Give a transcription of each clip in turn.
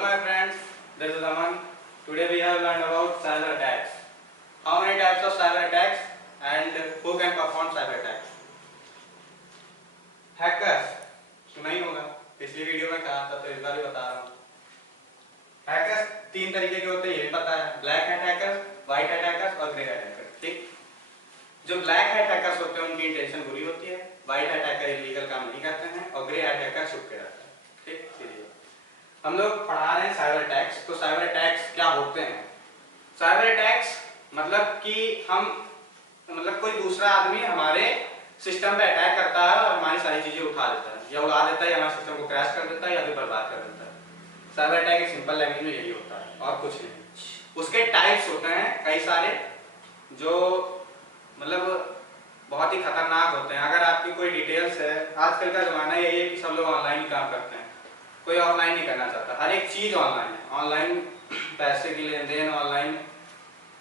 Hello my friends, this is Aman. Today we have learned about cyber attacks. How many types of cyber attacks and who can perform cyber attacks? Hackers, सुना ही होगा, पिछली video में कहा था तो इस बार भी बता रहा हूँ। हैकर्स तीन तरीके के होते हैं, ये भी पता है, black hat hackers, white hat hackers और ग्रे हैट हैकर्स। ठीक, जो ब्लैक हैट हैकर्स होते हैं उनकी इंटेंशन बुरी होती है, व्हाइट हैट हैकर इलीगल काम नहीं करते हैं और ग्रे हैट हैकर छुप के रहते हैं। ठीक, चलिए हम लोग पढ़ा रहे हैं साइबर अटैक्स। तो साइबर अटैक्स क्या होते हैं? साइबर अटैक्स मतलब कि कोई दूसरा आदमी हमारे सिस्टम पे अटैक करता है और हमारी सारी चीजें उठा लेता है या उड़ा देता है या हमारे सिस्टम को क्रैश कर देता है या फिर बर्बाद कर देता है। साइबर अटैक एक सिंपल लैंग्वेज में यही होता है और कुछ नहीं। उसके टाइप्स होते हैं कई सारे, जो बहुत ही खतरनाक होते हैं। अगर आपकी कोई डिटेल्स है, आजकल का जमाना यही है कि सब लोग ऑनलाइन ही काम करते हैं, कोई ऑफलाइन नहीं करना चाहता। हर एक चीज ऑनलाइन है, ऑनलाइन पैसे की लेन देन, ऑनलाइन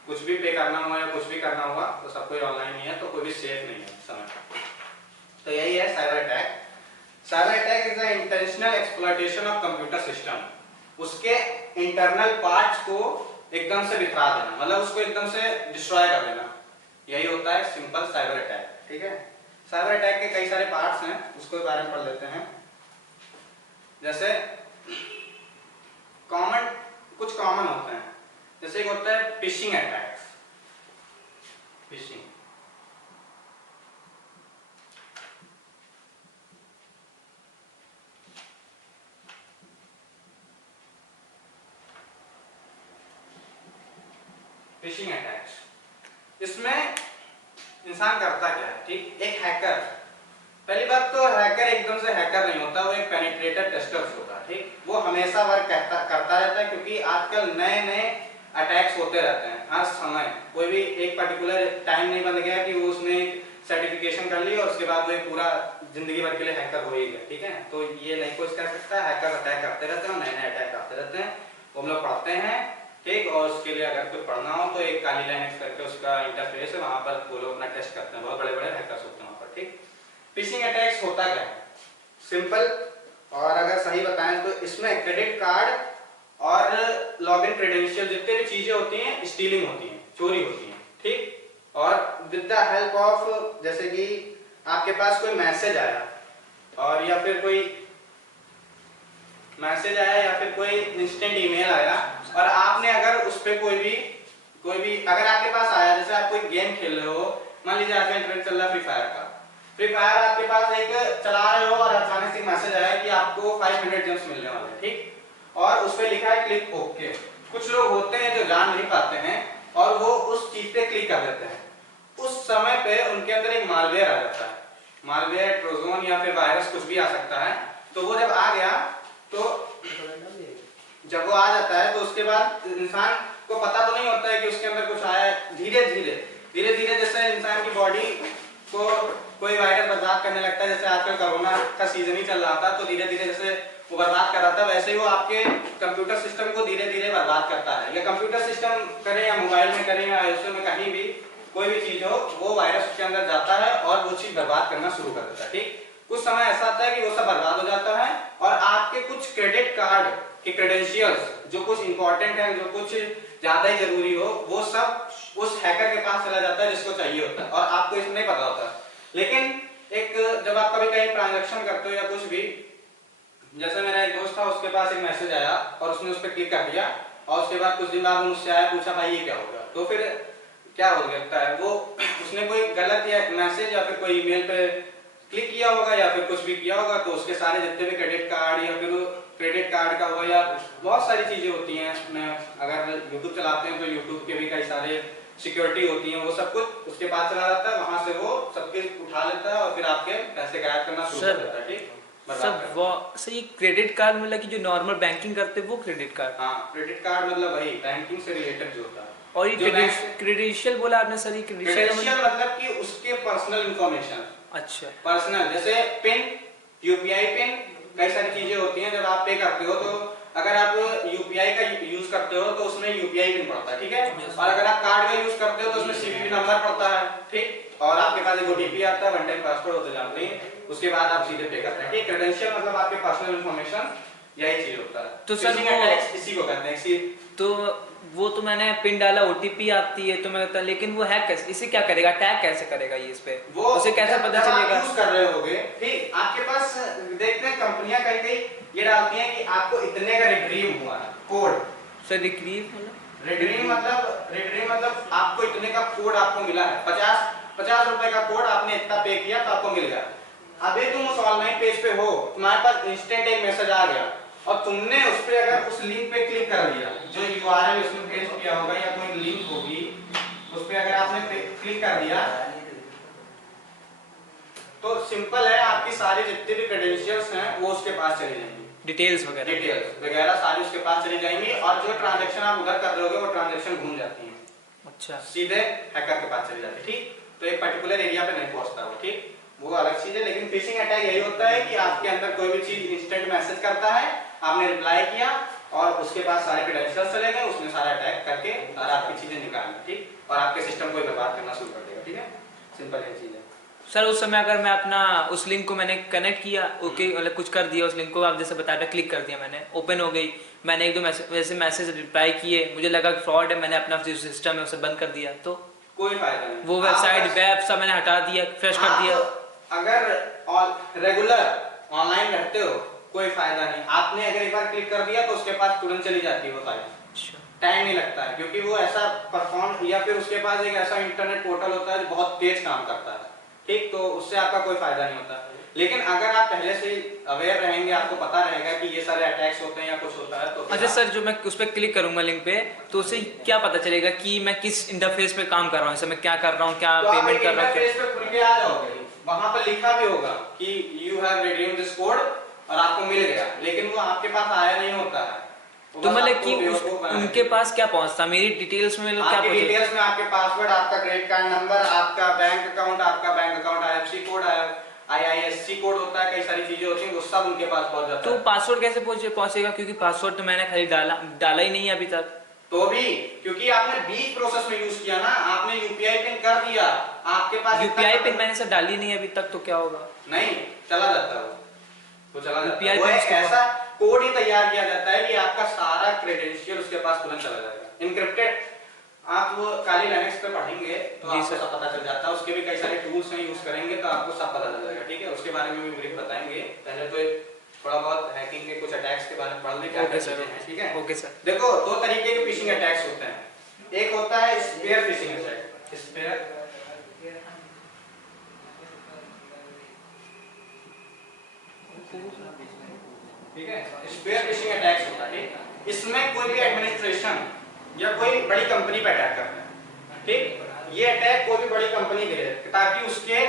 कुछ भी पे करना हुआ या कुछ भी करना हुआ तो सब कोई ऑनलाइन ही है, तो कोई भी सेफ नहीं है समय। तो यही है cyber attack. Cyber attack is the intentional exploitation of computer system. उसके इंटरनल पार्ट्स को एकदम से बिखरा देना, मतलब उसको एकदम से डिस्ट्रॉय कर देना, यही होता है सिंपल साइबर अटैक। ठीक है, साइबर अटैक के कई सारे पार्ट्स हैं, उसको बारे में पढ़ लेते हैं। जैसे कुछ कॉमन होते हैं, जैसे एक होता है phishing attacks. Fishing phishing attacks, इसमें इंसान करता क्या है? ठीक, एक हैकर, पहली बात तो हैकर एकदम से हैकर नहीं होता, वो एक पेनिट्रेटर टेस्टर होता है। ठीक, वो हमेशा वर्क करता रहता है, क्योंकि आजकल नए नए अटैक्स होते रहते हैं हर समय। कोई भी एक पर्टिकुलर टाइम नहीं बन गया कि वो उसने सर्टिफिकेशन कर ली और उसके बाद वो पूरा जिंदगी भर के लिए हैकर हो ही गया। ठीक है, तो ये नहीं कुछ कर सकता, हैकर अटैक करते रहते हैं, नए नए अटैक करते रहते हैं, वो हम लोग पढ़ते हैं। ठीक, और उसके लिए अगर कुछ पढ़ना हो तो एक काली लाइनेक्स करके उसका इंटरफेस है, वहां पर वो लोग अपना टेस्ट करते हैं, बहुत बड़े बड़े हैकर्स होते हैं वहां पर। ठीक, फिशिंग अटैक्स होता क्या है? सिंपल, और अगर सही बताएं तो इसमें क्रेडिट कार्ड और लॉगिन क्रेडेंशियल जितने भी चीजें होती हैं स्टीलिंग होती हैं, चोरी होती हैं। ठीक, और विद द हेल्प ऑफ, जैसे कि आपके पास कोई मैसेज आया और या फिर कोई मैसेज आया या फिर कोई इंस्टेंट ईमेल आया और आपने अगर उस पर कोई भी अगर आपके पास आया, जैसे आप कोई गेम खेल रहे हो, मान लीजिए आजकल ट्रेंड चल रहा है फ्री फायर आपके पास एक चला रहे हो और अचानक से मैसेज आया कि आपको 500 जेम्स मिलने वाले हैं। ठीक, और उस पे लिखा है क्लिक ओके। कुछ लोग होते हैं जो जान नहीं पाते हैं और वो उस चीज पे क्लिक कर देते हैं। उस समय पे उनके अंदर एक मालवेयर आ जाता है, मालवेयर, ट्रोजन या फिर वायरस, कुछ भी आ सकता है। तो वो जब आ गया, तो जब वो आ जाता है तो उसके बाद इंसान को पता तो नहीं होता है कि उसके अंदर कुछ आया है। धीरे धीरे जैसे इंसान की बॉडी को कोई वायरस बर्बाद करने लगता है, जैसे आजकल कोरोना का सीजन ही चल रहा था, तो धीरे धीरे जैसे वो बर्बाद कर रहा था, वैसे ही वो आपके कंप्यूटर सिस्टम को धीरे धीरे बर्बाद करता है। या कंप्यूटर सिस्टम करें या मोबाइल में करें या आईओएस में, कहीं भी कोई भी चीज हो, वो वायरस उसके अंदर जाता है और वो चीज बर्बाद करना शुरू कर देता है। ठीक, कुछ समय ऐसा आता है कि वो सब बर्बाद हो जाता है और आपके कुछ क्रेडिट कार्ड के क्रेडेंशियल्स जो कुछ इंपॉर्टेंट है, जो कुछ ज्यादा ही जरूरी हो, वो सब उस हैकर के पास चला जाता है जिसको चाहिए होता है और आपको इसमें नहीं पता होता। लेकिन एक जब आप कभी कहीं ट्रांजैक्शन करते हो या कुछ भी, जैसे मेरा एक दोस्त था, उसके पास एक मैसेज आया और उसने उस पर क्लिक कर दिया और उसके बाद कुछ दिन बाद मुझसे आया, पूछा भाई ये क्या हो गया। तो फिर क्या हो सकता है, वो उसने कोई गलत या मैसेज या फिर कोई ईमेल पे क्लिक किया होगा या फिर कुछ भी किया होगा, तो उसके सारे जितने भी क्रेडिट कार्ड या फिर क्रेडिट कार्ड का हुआ या बहुत सारी चीजें होती हैं, अगर यूट्यूब चलाते हैं तो यूट्यूब के भी कई सारे सिक्योरिटी होती है, वो सब कुछ उसके पास चला जाता है, वहां से वो सब कुछ उठा लेता है और फिर आपके पैसे गायब करना शुरू कर देता है। ठीक, सब वो सही। क्रेडिट कार्ड मतलब कि जो नॉर्मल बैंकिंग करते हैं वो क्रेडिट कार्ड? हाँ, क्रेडिट कार्ड मतलब वही बैंकिंग से रिलेटेड जो होता है। और ये क्रेडेंशियल बोला आपने सर, ये क्रेडेंशियल मतलब कि उसके पर्सनल इंफॉर्मेशन। अच्छा, पर्सनल, जैसे पिन, यूपीआई पिन, कई सारी चीजें होती हैं। जब आप पे करते हो तो अगर आप यूपीआई का यूज करते हो तो उसमें यूपीआई पिन पड़ता है। ठीक है, और अगर आप कार्ड का यूज करते हो तो उसमें सीवीवी नंबर पड़ता है। ठीक, और आपके पास एक ओटीपी आता है, वन टाइम पासवर्ड होते जानते हैं, उसके बाद आप सीधे पे करते हैं। ठीक, क्रेडेंशियल मतलब आपके पर्सनल इंफॉर्मेशन यही चीज होता है। तो सर फिशिंग वो अटैक्स इसी को कहते हैं। तो वो तो मैंने पिन डाला, ओटीपी आती है तो मैं कहता, लेकिन वो हैक कैसे, इसे क्या करेगा, अटैक कैसे करेगा ये इस पे, वो उसे कैसे जब पता जब आप चलेगा? यूज कर रहे होगे, ठीक, आपके पास देखते हैं कंपनियां कई कई ये डालती हैं कि आपको इतने का रिट्रीव हुआ है कोड। सर रिट्रीव मतलब? रिट्रीव मतलब आपको इतने का कोड आपको मिला है, 50 रुपए का कोड आपने इतना पे किया तो आपको मिल गया। अभी तुम उस ऑनलाइन पेज पे हो, तुम्हारे पास इंस्टेंट एक मैसेज आ गया और तुमने उस पे अगर उस लिंक पे क्लिक कर दिया, जो यूआरएल उसमें पेस्ट किया होगा या कोई लिंक होगी उस पे अगर आपने क्लिक कर दिया तो सिंपल है, आपकी सारी जितनी भी क्रेडेंशियल्स हैं वो उसके पास चली जाएंगी, डिटेल्स वगैरह सारी उसके पास चली जाएंगी और जो ट्रांजैक्शन आप उधर कर रहे होगे वो ट्रांजैक्शन घूम जाती हैं, अच्छा, सीधे हैकर के पास चली जाती है। ठीक, तो एक पर्टिकुलर एरिया पे नहीं पहुंचता वो, ठीक, वो अलग चीज है। लेकिन फिशिंग अटैक यही होता है कि आपके अंदर कोई भी चीज इंस्टेंट मैसेज करता है, आपने रिप्लाई किया और उसके पास सारे क्रेडेंशियल्स चले गए, उसने सारा अटैक करके सारा आपकी चीजें निकाल ली, ठीक, और आपके सिस्टम को बर्बाद करना शुरू कर देगा। ठीक है, सिंपल है चीज है। सर उस समय अगर मैं अपना उस लिंक को मैंने कनेक्ट किया, ओके, मतलब कुछ कर दिया, उस लिंक को आप जैसे बताया क्लिक कर दिया मैंने, ओपन हो गई, मैंने एक दो वैसे मैसेज रिप्लाई किए, मुझे लगा फ्रॉड है, मैंने अपना जो सिस्टम है उसे बंद कर दिया, तो कोई फायदा नहीं, वो वेबसाइट वेब सब मैंने हटा दिया, फ्रेश कर दिया। अगर रेगुलर ऑनलाइन रहते हो कोई फायदा नहीं, आपने अगर एक बार क्लिक कर दिया तो उसके पास तुरंत चली जाती है वो फाइल, टाइम नहीं लगता है, क्योंकि वो ऐसा परफॉर्म, या फिर उसके पास एक ऐसा इंटरनेट पोर्टल होता है जो बहुत तेज काम करता है, ठीक, तो उससे आपका कोई फायदा नहीं होता। लेकिन अगर आप पहले से अवेयर रहेंगे, आपको पता रहेगा कि ये सारे अटैक्स होते हैं या कुछ होता है, तो अच्छा सर, जो मैं उस पर क्लिक करूंगा लिंक पे, तो उसे क्या पता चलेगा कि मैं किस इंटरफेस पे काम कर रहा हूँ, इसे मैं क्या कर रहा हूँ, क्या तो पेमेंट कर रहा हूँ, इंटरफेस पे खुल के आ जाओगे, वहां पर लिखा भी होगा कि you have redeemed this code और आपको मिल गया, लेकिन वो आपके पास आया नहीं होता है। तो मतलब कि उनके पास क्या पहुंचता, मेरी डिटेल्स में क्या आपकी डिटेल्स में आपके पासवर्ड, आपका क्रेडिट कार्ड नंबर, आपका bank account IFSC code, IISc code होता है, कई सारी चीजें होती हैं, वो सब उनके पास पहुंच जाता है। तो पासवर्ड कैसे पहुंचेगा, क्योंकि पासवर्ड तो मैंने खाली डाला ही नहीं है अभी तक। तो भी क्योंकि आपने बीच प्रोसेस में यूज किया ना, आपने यूपीआई पिन कर दिया, आपके पास यूपीआई पिन मैंने सर डाली नहीं अभी तक, तो क्या होगा? नहीं, चला जाता है वो चला जाता है, वो UPI एक ऐसा कोड ही तैयार किया जाता है कि आपका सारा क्रेडेंशियल उसके पास तुरंत चला जाएगा, इनक्रिप्टेड। आप वो काली लाइनेक्स पे पढ़ेंगे तो आपको सब पता चल जाता है, उसके भी कई सारे टूल्स हैं, यूज करेंगे तो आपको सब पता चल जाएगा। ठीक है, उसके बारे में भी ब्रीफ बताएंगे, पहले तो थोड़ा बहुत हैकिंग के कुछ अटैक्स के बारे में पढ़ लें, क्या क्या चीजें हैं। ठीक है, ओके सर। देखो, दो तरीके के फिशिंग अटैक्स होते हैं, एक होता है स्पेयर फिशिंग अटैक, स्पेयर, ठीक है, स्पेयर फिशिंग अटैक्स होता है। इसमें कोई भी एडमिनिस्ट्रेशन या कोई बड़ी कंपनी पे अटैक करते हैं, ठीक, ये अटैक कोई भी बड़ी कंपनी दे ताकि उसके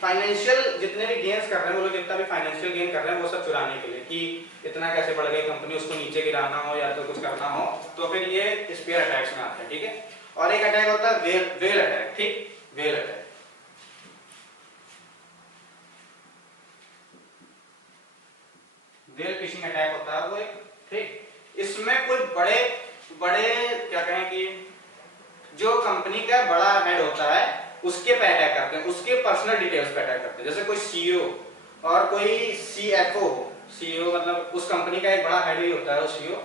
फाइनेंशियल जितने भी गेन्स कर रहे हैं, वो लोग जितना भी फाइनेंशियल गेन कर रहे हैं वो सब चुराने के लिए, कि इतना कैसे बढ़ गई कंपनी, उसको नीचे गिराना हो या तो कुछ करना हो, तो फिर ये स्पेयर अटैक्स में आते हैं। ठीक है, और एक अटैक होता है वेल अटैक, ठीक, well attack, well phishing attack होता है वो एक, ठीक, इसमें कोई बड़े बड़े क्या कहें कि जो कंपनी का बड़ा हेड होता है उसके पे अटैक करते हैं, उसके पर्सनल डिटेल्स पे अटैक करते हैं, जैसे कोई सीईओ और कोई सीएफओ, सीईओ मतलब उस कंपनी का एक बड़ा हेड ही होता है वो सीईओ,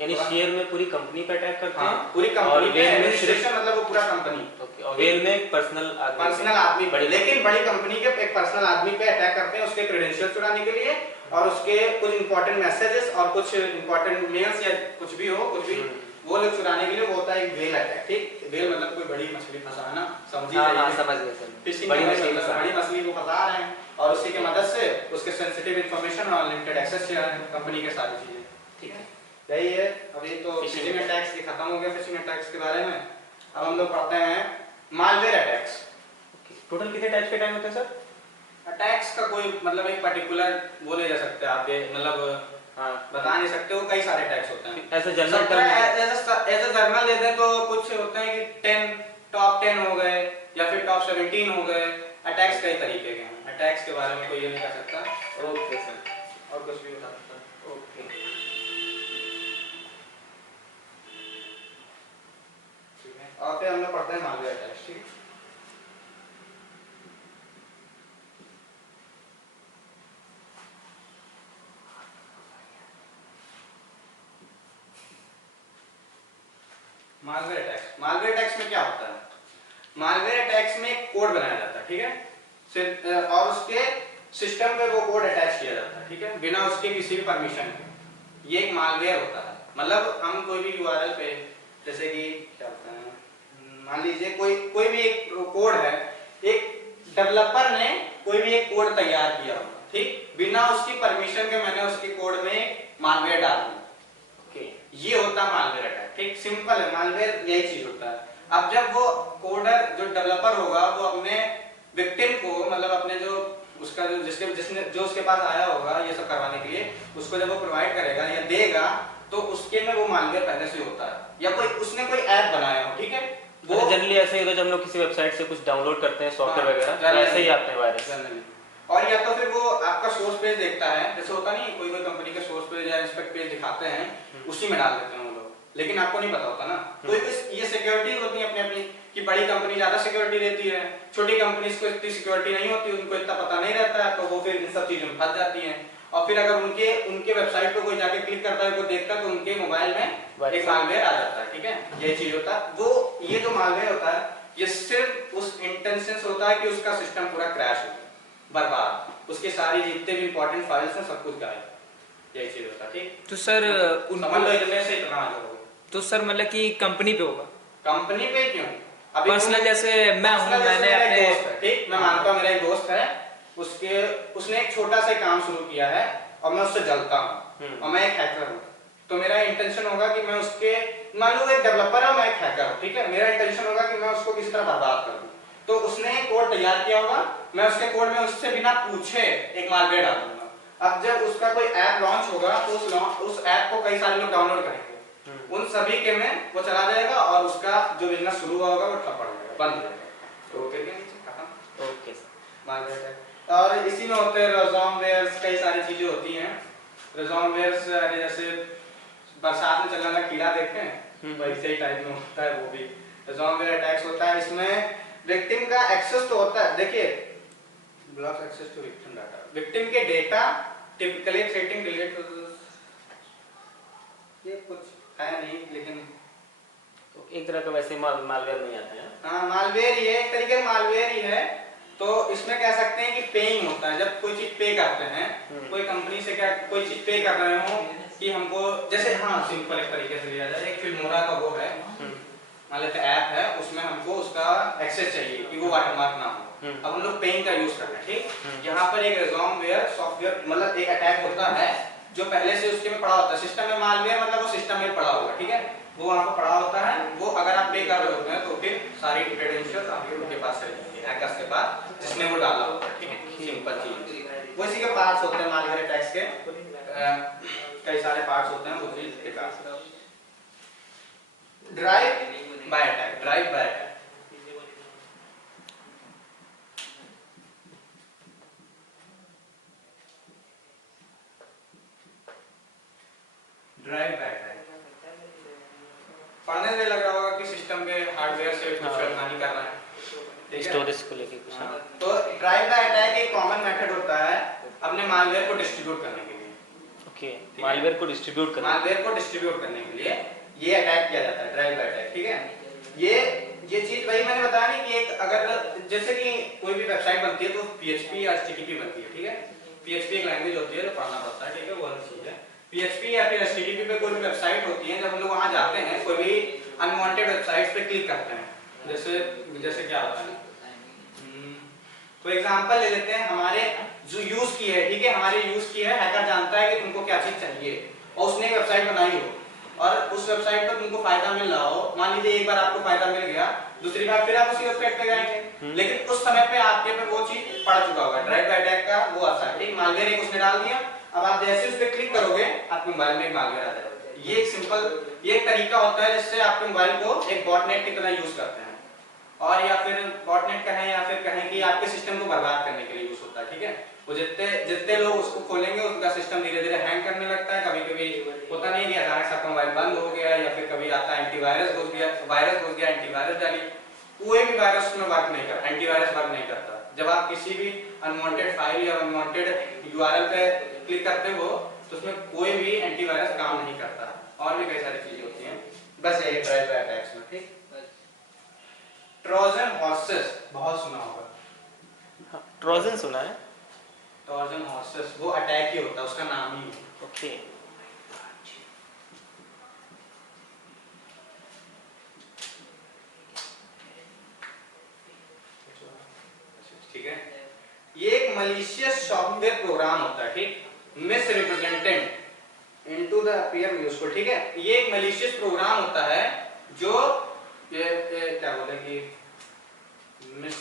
यानी शेयर में पूरी कंपनी पे अटैक करते हैं। पूरी कंपनी पे एडमिनिस्ट्रेशन मतलब वो पूरा कंपनी, ओके, और वेल में पर्सनल आदमी बड़ी, लेकिन बड़ी कंपनी के एक पर्सनल आदमी पे अटैक करते हैं उसके क्रेडेंशियल चुराने के लिए और उसके कुछ इंपॉर्टेंट मैसेजेस और कुछ इंपॉर्टेंट मेल्स या कुछ भी हो, कुछ भी वो लोग चुराने के लिए, वो होता है एक वेल अटैक। ठीक, वेल मतलब कोई बड़ी मछली फंसाना, समझिए। हां, समझ गए सर, फिशिंग बड़ी मछली को फंसा रहे हैं और उसी की मदद से उसके सेंसिटिव इंफॉर्मेशन और लिमिटेड एक्सेस शेयर है कंपनी के सारी चीजें। ठीक है, यही है। अभी तो फिशिंग अटैक्स के खत्म हो गया फिशिंग अटैक्स के बारे में, अब हम लोग पढ़ते हैं मालवेयर अटैक्स। टोटल कितने टाइप्स के अटैक होते हैं सर? अटैक्स का कोई मतलब एक पर्टिकुलर वो नहीं जा सकते आप, मतलब बता नहीं सकते, वो कई सारे अटैक्स होते हैं। ऐसे जनरल ऐसे जर्नल देते हैं तो कुछ होते हैं कि 10 टॉप 10 हो गए या फिर टॉप 17 हो गए। अटैक्स कई तरीके के हैं, अटैक्स के बारे में कोई ये नहीं कह सकता। ओके सर, और कुछ भी बता सकता है। ओके, ठीक है, और फिर हम लोग पढ़ते हैं मालवेयर अटैक्स। ठीक है, मालवेयर अटैक्स, मालवेयर अटैक्स में क्या होता है? मालवेयर अटैक्स में एक कोड बनाया जाता है, ठीक है, और उसके सिस्टम पे वो कोड अटैच किया जाता है, ठीक है, बिना उसके किसी भी परमिशन के। ये एक मालवेयर होता है। मतलब हम कोई भी यूआरएल पे, जैसे कि क्या होता है, मान लीजिए कोई भी एक कोड है, एक डेवलपर ने कोई भी एक कोड तैयार किया होगा, ठीक, बिना उसकी परमिशन के मैंने उसके कोड में मालवेयर डाल दिया, ये होता है मालवेयर अटैक, ठीक, सिंपल है, मालवेयर यही चीज होता है। अब जब वो कोडर जो डेवलपर होगा वो अपने विक्टिम को, मतलब अपने जो उसका जो जिसने जो उसके पास आया होगा ये सब करवाने के लिए, उसको जब वो प्रोवाइड करेगा या देगा तो उसके में वो मालवेयर पहले से होता है, या कोई उसने कोई ऐप बनाया हो, ठीक है, वो जनरली ऐसे ही होता है जब हम लोग किसी वेबसाइट से कुछ डाउनलोड करते हैं सॉफ्टवेयर हाँ, वगैरह, तो ऐसे ही आते हैं वायरस। और या तो फिर वो आपका सोर्स पेज देखता है, जैसे होता नहीं कोई कंपनी का सोर्स पेज या इंस्पेक्ट पेज दिखाते हैं, उसी में डाल देते हैं वो लोग, लेकिन आपको नहीं पता होता ना। तो ये सिक्योरिटी होती है अपनी अपनी, कि बड़ी कंपनी ज्यादा सिक्योरिटी देती है, छोटी कंपनी को इतनी सिक्योरिटी नहीं होती, उनको इतना पता नहीं रहता है, तो वो फिर इन सब चीजों में फंस जाती हैं। और फिर अगर उनके वेबसाइट पे कोई जाके क्लिक करता है, कोई देखता है, तो उनके मोबाइल में एक मालवेयर आ जाता है, ठीक है, यही चीज होता है। वो ये जो मालवेयर होता है ये सिर्फ उस इंटेंशन से होता है कि उसका सिस्टम पूरा क्रैश हो जाए, बर्बाद, उसके सारी जितने भी इंपॉर्टेंट फाइल्स हैं सब कुछ गायब, यही चीज होता है, ठीक। तो सर समझ लो इतने से इतना आ जाओगे। तो सर मतलब कि कंपनी पे होगा? कंपनी पे क्यों? पर्सनल जैसे मैं हूं, मैंने अपने दोस्त है, ठीक, मैं मानता हूं मेरा एक दोस्त है, उसने एक छोटा सा काम शुरू किया है और मैं उससे जलता हूं, और मैं एक हैकर हूं, तो मेरा इंटेंशन होगा कि मैं उसके, मान लो एक डेवलपर है, मैं एक हैकर हूं, ठीक है, मेरा इंटेंशन होगा कि मैं उसको किसी तरह बर्बाद कर दूं। तो उसने कोड तैयार किया होगा, मैं उसके कोड में उससे बिना पूछे एक मालवेयर डाल दूंगा। अब जब उसका कोई ऐप लॉन्च होगा तो उस ऐप को कई सारे लोग डाउनलोड करेंगे, उन सभी के में वो चला जाएगा और उसका जो बिजनेस शुरू हुआ होगा वो ठप पड़ जाएगा, बंद हो जाएगा। तो ओके खत्म, ओके मालवेयर। और इसी में होते हैं रैंसमवेयर्स, कई सारी चीजें होती हैं रैंसमवेयर्स, जैसे बरसात में चलने वाला कीड़ा देखते हैं, वैसे ही टाइप में होता है वो भी रैंसमवेयर अटैक्स होता है। इसमें विक्टिम का एक्सेस तो होता है, देखिए block access to victim data, victim के डेटा टिपिकली थ्रेटिंग रिलेटेड, ये कुछ है नहीं, लेकिन तो एक तरह का वैसे मालवेयर नहीं आता है। हाँ, मालवेयर ये एक तरीके का मालवेयर ही है। तो इसमें कह सकते हैं कि पेइंग होता है, जब कोई चीज पे करते हैं, कोई कंपनी से क्या कोई चीज पे कर रहे हो कि हमको, जैसे हाँ सिंपल एक तरीके से लिया जाए, एक फिल्मोरा का वो है, मान लेते ऐप है, उसमें हमको उसका एक्सेस चाहिए कि वो वाटरमार्क ना हो, अब हम लोग पेइंग का यूज करते हैं, ठीक, यहाँ पर एक रैंसमवेयर सॉफ्टवेयर मतलब एक अटैक होता है जो पहले से उसके में पड़ा होता है सिस्टम में, मालवेयर मतलब वो सिस्टम में पड़ा होगा, ठीक है, वो वहां पर पड़ा होता है, वो अगर आप पे कर रहे होते हैं तो फिर सारी क्रेडेंशियल्स आपके उनके पास चली जाती है, हैकर्स के पास, जिसने वो डाला होता है, ठीक है, सिंपल चीज। वो इसी के पार्ट्स होते हैं मालवेयर अटैक्स के, कई सारे पार्ट्स होते हैं, वो चीज के पास। Drive by attack, drive by attack, drive by attack पढ़ने से लग रहा होगा कि सिस्टम के हार्डवेयर से कुछ छेड़खानी कर रहा है, ठीक है, स्टोरेज को लेके कुछ। तो ड्राइव बाय अटैक एक कॉमन मेथड होता है अपने मालवेयर को डिस्ट्रीब्यूट करने के लिए, ओके, मालवेयर को डिस्ट्रीब्यूट करने के लिए ये अटैक किया जाता है, ड्राइव बाय अटैक, ठीक है। ये चीज वही मैंने बताया नहीं कि एक अगर जैसे कि कोई भी वेबसाइट बनती है तो PHP या HTTP बनती है, ठीक है, PHP एक लैंग्वेज होती है जो पढ़ना पड़ता है, ठीक है, वो अलग चीज है। PHP या फिर HTTP पे कोई भी वेबसाइट होती है, जब हम लोग वहां जाते हैं कोई भी अनवांटेड वेबसाइट्स पे क्लिक करते हैं, जैसे क्या होता है, कोई एग्जांपल ले लेते हैं, हमारे जो यूज की है, ठीक है, हमारे यूज की है, हैकर जानता है कि तुमको क्या चीज चाहिए और उसने एक वेबसाइट बनाई हो और उस वेबसाइट पर तुमको फायदा मिल रहा हो, मान लीजिए एक बार आपको फायदा मिल गया, दूसरी बार फिर आप उसी वेबसाइट पे जाएंगे, लेकिन उस समय पे आपके पे वो चीज पड़ चुका होगा, ड्राइव बाय अटैक का वो आता है, ठीक, मालवेयर एक उसने डाल दिया, अब आप जैसे उस पे क्लिक करोगे आपके मोबाइल में एक मालवेयर आ जाएगा। ये एक सिंपल ये एक तरीका होता है जिससे आपके मोबाइल को एक बॉटनेट की तरह यूज करते हैं, और या फिर बॉटनेट कहें या फिर कहें कि आपके सिस्टम को बर्बाद करने के लिए यूज होता है, ठीक है, वो जितने लोग उसको खोलेंगे उनका सिस्टम धीरे धीरे हैंग करने लगता है, कभी कभी होता नहीं कि अचानक से आपका मोबाइल बंद हो गया, या फिर कभी आता है एंटीवायरस घुस गया, एंटीवायरस डाली, कोई भी वायरस में वर्क नहीं करता, एंटीवायरस वर्क नहीं करता। जब आप किसी भी अनवांटेड फाइल या अनवांटेड यूआरएल पे क्लिक करते हो तो उसमें कोई भी एंटीवायरस काम नहीं करता, और भी कई सारी चीजें होती हैं। बस यही ट्राई पे अटैक्स में, ठीक। ट्रोजन हॉर्सेस बहुत सुना होगा। ट्रोजन सुना है। ट्रोजन हॉर्सेस वो अटैक ही होता है, उसका नाम ही है। ओके। ठीक है, ये एक मलिशियस सॉफ्टवेयर प्रोग्राम होता है, ठीक, miss represented into the appear useful, ठीक है। ये एक मलिशियस प्रोग्राम होता है जो ये क्या बोले कि मिस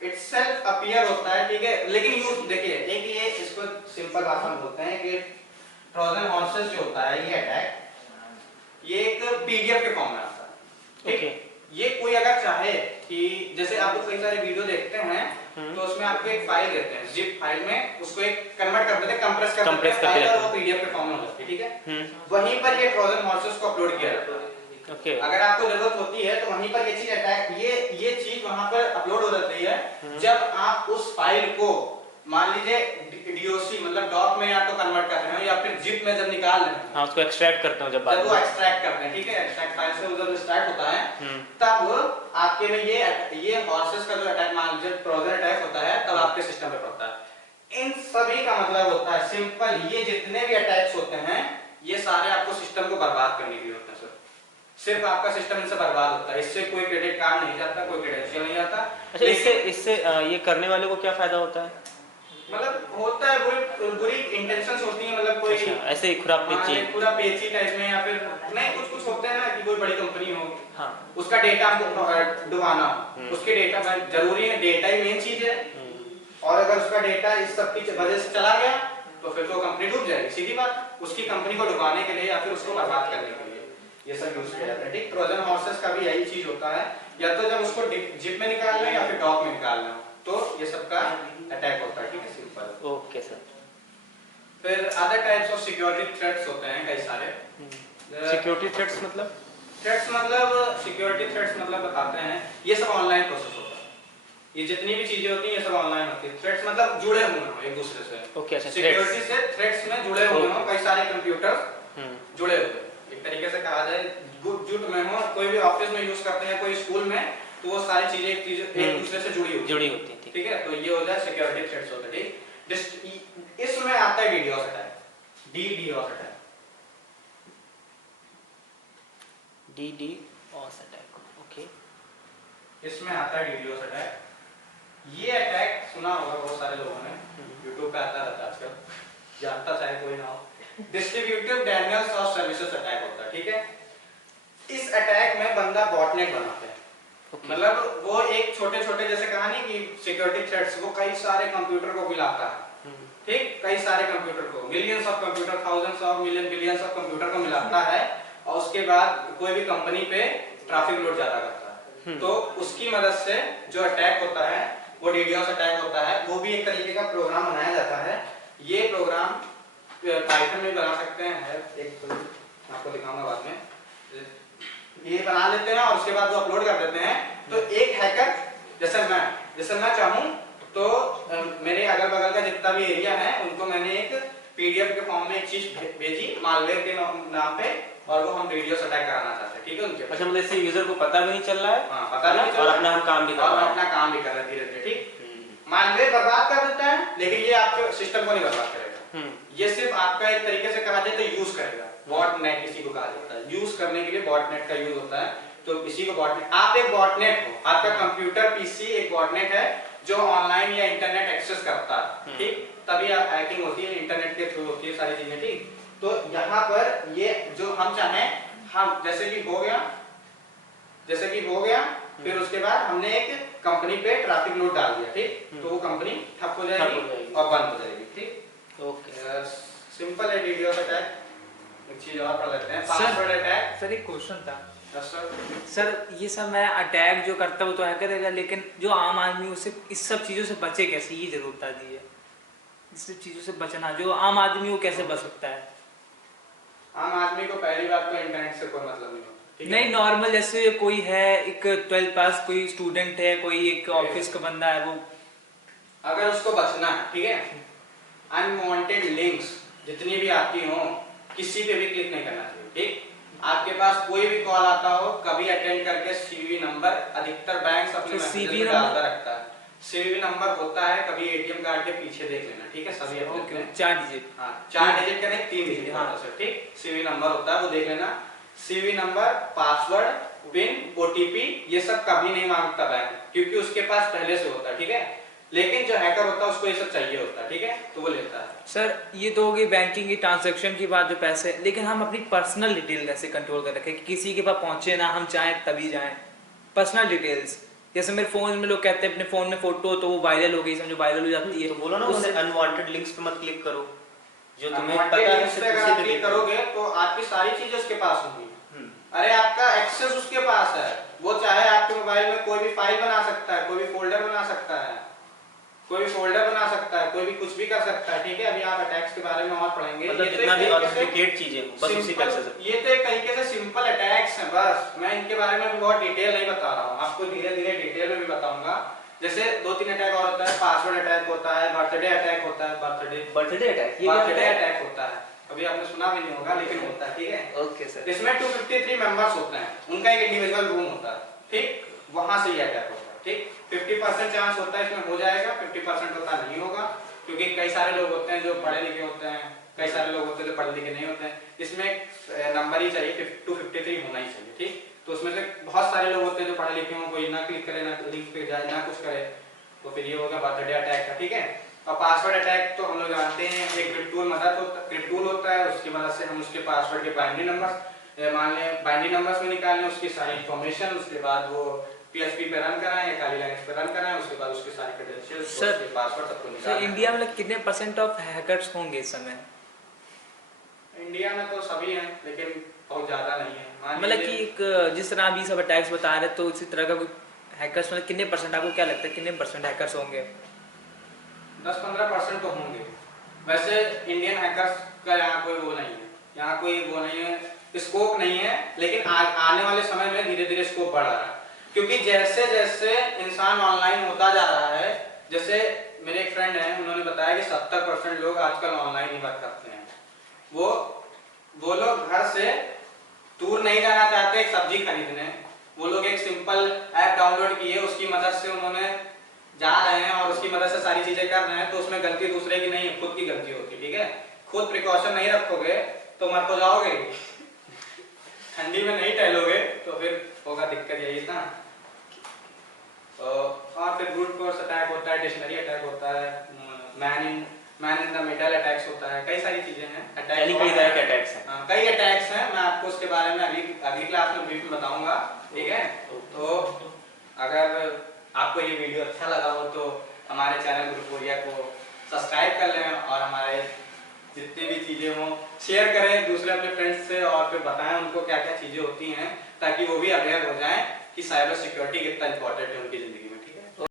इटसेल्फ अपीयर होता है, ठीक है। लेकिन यूज देखिए, एक ये इसको सिंपल भाषा में बोलते हैं कि ट्रोजन हॉर्सेस जो होता है ये अटैक ये एक पीडीएफ के फॉर्म में आता है, ठीक। ये कोई अगर चाहे कि जैसे आप लोग कई सारे वीडियो देखते हैं तो उसमें आपको एक फाइल देते हैं, जिप फाइल में उसको एक कन्वर्ट कर देते हैं, कंप्रेस कर देते हैं फाइल और वो पीडीएफ के फॉर्म में हो जाती है, ठीक है। वहीं पर ये ट्रोजन हॉर्सेस को अपलोड किया जाता है। ओके। अगर आपको जरूरत होती है तो वहीं पर ये चीज अटैक ये चीज वहां पर अपलोड हो जाती है। जब आप उस फाइल को मान लीजिए डीओसी मतलब डॉक में या तो कन्वर्ट कर रहे हो या फिर जिप में जब निकाल रहे हैं, हाँ, उसको एक्सट्रैक्ट करते हो जब वो एक्सट्रैक्ट करते हैं, ठीक है। एक्सट्रैक्ट फाइल से जब एक्सट्रैक्ट होता है तब आपके में ये हॉर्सेस का जो अटैक मान लीजिए ट्रोजन अटैक होता है तब आपके सिस्टम पे पड़ता है। इन सभी का मतलब होता है सिंपल, ये जितने भी अटैक्स होते हैं ये सारे आपको सिस्टम को बर्बाद करने के लिए होते हैं। सिर्फ आपका सिस्टम इनसे बर्बाद होता है, इससे कोई क्रेडिट कार्ड नहीं जाता, कोई क्रेडेंशियल नहीं आता। अच्छा, इससे ये करने वाले को क्या फायदा होता है? मतलब होता है बुरी इंटेंशंस होती हैं, मतलब कोई ऐसे ही पूरा पेची टाइप में या फिर नहीं कुछ होते हैं ना कि कोई बड़ी कंपनी हो, हाँ, उसका डेटा हमको डुबाना हो, उसके डेटा जरूरी है, डेटा ही मेन चीज है। और अगर उसका डेटा इस सब की वजह से चला गया तो फिर तो कंपनी डूब जाएगी, सीधी बात। उसकी कंपनी को डुबाने के लिए या फिर उसको बर्बाद करने के लिए ये सब यूज किया जाता है, ठीक। ट्रोजन हॉर्सेस का भी यही चीज होता है, या तो जब उसको जिप में निकालना है या फिर डॉक में निकालना हो तो ये सब का अटैक होता है, ठीक है, सिंपल। Okay sir. फिर other types of security threats होते हैं कई सारे। सिक्योरिटी थ्रेट्स मतलब सिक्योरिटी थ्रेट्स मतलब बताते हैं, ये सब ऑनलाइन प्रोसेस होता है। ये जितनी भी चीजें होती हैं ये सब ऑनलाइन होती है। थ्रेट्स मतलब जुड़े हुए हो एक दूसरे से। ओके, अच्छा, सिक्योरिटी से थ्रेट्स में जुड़े हुए हो, कई सारे कंप्यूटर जुड़े हुए, एक तरीके से कहा जाए जुट में हो। कोई भी ऑफिस में यूज करते हैं, कोई स्कूल में, तो वो सारी चीजें एक दूसरे से जुड़ी होती है, ठीक है। तो ये हो जाए सिक्योरिटी थ्रेट्स होते हैं, ठीक। इसमें आता है DDoS attack, DDoS attack, DDoS attack, okay. इसमें आता है डीडोस अटैक। ये अटैक सुना होगा बहुत सारे लोगों ने, YouTube पे आता रहता है आजकल, जानता चाहे कोई ना हो। Distributive Daniel of services attack होता है, ठीक है। इस अटैक में बंदा बॉटनेट बनाते हैं, मतलब वो एक छोटे जैसे कहा नहीं कि सिक्योरिटी थ्रेट्स, वो कई सारे कंप्यूटर को मिलाता है, ठीक, कई सारे कंप्यूटर को, millions of computer, thousands of million billions of computer को मिलाता है और उसके बाद कोई भी कंपनी पे ट्रैफिक लोड ज्यादा करता है तो उसकी मदद से जो अटैक होता है वो डीडोस अटैक होता है। वो भी एक तरीके का प्रोग्राम बनाया जाता है। ये प्रोग्राम पाइथन में बना सकते हैं, एक आपको दिखाऊंगा बाद में। ये बना लेते हैं और उसके बाद वो अपलोड कर देते हैं। तो एक हैकर जैसे मैं चाहूं तो मेरे अगल बगल का जितना भी एरिया है उनको मैंने एक पीडीएफ के फॉर्म में एक चीज भेजी मालवेयर के नाम पे और वो हम डीडोस अटैक कराना चाहते हैं, ठीक है उनके। अच्छा, मतलब इससे यूजर को पता भी नहीं चल रहा है, हाँ, पता नहीं और अपना हम काम भी कर रहे हैं धीरे-धीरे, ठीक। मालवेयर बर्बाद कर देता है लेकिन ये आपके सिस्टम को नहीं बर्बाद करेगा। ये सिर्फ आपका एक तरीके से कहा जाए तो यूज करेगा। बॉटनेट इसी को कहा जाता है, यूज करने के लिए बॉटनेट का यूज होता है। तो इसी को बॉटनेट, आप एक बॉटनेट हो, आपका कंप्यूटर पीसी एक बॉटनेट है जो ऑनलाइन या इंटरनेट एक्सेस करता है, ठीक, तभी आप हैकिंग होती है, इंटरनेट के थ्रू होती है सारी चीजें, ठीक। तो यहाँ पर ये जो हम चाहें, हम जैसे कि हो गया फिर उसके बाद हमने एक कंपनी पे ट्रैफिक लोड डाल दिया, ठीक, तो वो कंपनी ठप हो जाएगी और बंद हो जाएगी, ठीक। ओके, सिंपल है डीडोस अटैक। एक चीज और पढ़ लेते हैं, पासवर्ड अटैक। सर एक क्वेश्चन था सर ये सब मैं अटैक जो करता हूँ तो है करेगा, लेकिन जो आम आदमी उसे इस सब चीज़ों से बचे कैसे, ये जरूर बता दीजिए। इस सब चीज़ों से बचना, जो आम आदमी वो कैसे बच सकता है? आम आदमी को पहली बात तो इंटरनेट से कोई मतलब नहीं होता, नहीं, नॉर्मल जैसे कोई है एक 12th पास कोई स्टूडेंट है, कोई एक ऑफिस का बंदा है, वो अगर उसको बचना है, ठीक है, अनवांटेड लिंक्स जितनी भी आती हो किसी पे भी क्लिक नहीं करना चाहिए, ठीक। आपके पास कोई भी कॉल आता हो कभी अटेंड करके सीवीवी नंबर, अधिकतर बैंक अपने तो मैसेज CVV में डालता रखता है। सीवीवी नंबर होता है, कभी एटीएम कार्ड के पीछे देख लेना, ठीक है, सभी अपने ओके, अपने 4 डिजिट। हाँ 4 डिजिट का नहीं 3 डिजिट हाँ। होता है सर, ठीक, सीवी नंबर होता है वो देख लेना। CV number, password, pin, OTP ये सब कभी नहीं मांगता बैंक, क्योंकि उसके पास पहले से होता है, ठीक है। लेकिन जो हैकर होता है उसको ये सब चाहिए होता है, ठीक है, तो वो लेता है। सर ये तो होगी बैंकिंग की ट्रांजैक्शन की बात, जो पैसे, लेकिन हम अपनी पर्सनल डिटेल कैसे कंट्रोल कर रखें कि किसी के पास पहुंचे ना, हम चाहें तभी जाएं। पर्सनल डिटेल्स जैसे मेरे फोन में लोग कहते हैं अपने फोन में फोटो तो वो वायरल हो गई, समझो वायरल हो जाती है, तो बोलो ना उससे उन्हें अनवांटेड लिंक्स पे मत क्लिक करो, जो तुम्हें Unwanted पता है links पे अगर आप क्लिक करोगे तो आपकी सारी चीजें उसके पास होंगी। अरे आपका एक्सेस उसके पास है, वो चाहे आपके मोबाइल में कोई भी फाइल बना सकता है, कोई भी फोल्डर बना सकता है, कोई भी फोल्डर बना सकता है, कोई भी कुछ भी कर सकता है, ठीक है। अभी आप अटैक्स के बारे में और पढ़ेंगे। मतलब जितना भी ऑथेंटिकेट चीजें हो बस उसी पे एक्सेस है। ये तो एक तरीके से सिंपल अटैक्स हैं बस, मैं इनके बारे में भी बहुत डिटेल नहीं बता रहा हूँ, आपको धीरे धीरे डिटेल में भी बताऊंगा। जैसे 2-3 अटैक और होता है, पासवर्ड अटैक होता है, बर्थडे अटैक होता है, बर्थडे अटैक, ये बर्थडे अटैक होता है, अभी आपने सुना भी नहीं होगा लेकिन होता है, ठीक है। Okay sir. इसमें 253 मेंबर्स होते हैं, उनका एक इंडिविजुअल रूम होता है, ठीक, वहां से ये अटैक होता है, ठीक। 50% चांस होता है इसमें हो जाएगा, 50% होता नहीं होगा, क्योंकि कई सारे लोग होते हैं जो पढ़े लिखे होते हैं, कई सारे लोग होते हैं जो पढ़े लिखे नहीं होते हैं। इसमें नंबर ही चाहिए, 253 होना ही चाहिए, ठीक। तो उसमें से बहुत सारे लोग होते हैं जो पढ़े लिखे हों, कोई ना क्लिक करे, ना लिंक पे जाए, ना कुछ करे, तो फिर ये होगा बर्थडे अटैक का, ठीक है। और पासवर्ड अटैक तो हम लोग जानते हैं, एक क्रिप्टोल होता है, उसकी मदद से हम उसके पासवर्ड के बाइनरी नंबर्स, मान लें बाइनरी नंबर्स में निकाल लें उसकी सारी इंफॉर्मेशन, उसके बाद वो पीएचपी पे रन कराएं या काली लाइन्स पे रन कराएं, उसके बाद उसके सारी क्रेडेंशियल्स, उसके पासवर्ड सबको निकालें। सर इंडिया में कितने % ऑफ हैकर्स होंगे इस समय? इंडिया में तो सभी हैं लेकिन बहुत ज्यादा नहीं है, मतलब कि एक जिस तरह अभी सब अटैक्स बता रहे तो इसी तरह का कोई हैकर्स, मतलब कितने %, आपको क्या लगता है कितने % हैकर्स होंगे? 10-15% तो होंगे। वैसे इंडियन हैकर्स का यहाँ कोई वो नहीं है, यहाँ कोई वो नहीं है, स्कोप नहीं है, लेकिन आने वाले समय में धीरे धीरे स्कोप बढ़ रहा है, क्योंकि जैसे जैसे इंसान ऑनलाइन होता जा रहा है, जैसे मेरे एक फ्रेंड हैं, उन्होंने बताया कि 70% लोग आजकल ऑनलाइन ही वर्क करते हैं। वो लोग घर से दूर नहीं जाना चाहते एक सब्जी खरीदने, वो लोग एक सिंपल ऐप डाउनलोड किए, उसकी मदद से उन्होंने जा रहे हैं और उसकी मदद से सारी चीजें कर रहे हैं, तो उसमें गलती दूसरे की नहीं है, खुद की गलती होती है, ठीक है। खुद प्रिकॉशन नहीं रखोगे तो मर तो जाओगे, ठंडी में नहीं टहलोगे तो फिर होगा दिक्कत, यही था। तो और फिर ब्रूट फोर्स अटैक होता है, डिक्शनरी अटैक होता है, man in the middle attacks होता है, कई सारी चीजें हैं। कई तरह के अटैक्स हैं। कई अटैक्स हैं, मैं आपको उसके बारे में अगली क्लास में ब्रीफ में बताऊंगा, ठीक है। तो अगर आपको ये वीडियो अच्छा लगा हो तो हमारे चैनल ग्रुपोरिया को सब्सक्राइब कर लें और हमारे जितनी भी चीजें हों शेयर करें दूसरे अपने फ्रेंड्स से, और फिर बताएं उनको क्या क्या चीजें होती हैं, ताकि वो भी अवेयर हो जाएं कि साइबर सिक्योरिटी कितना इंपॉर्टेंट है उनकी जिंदगी में।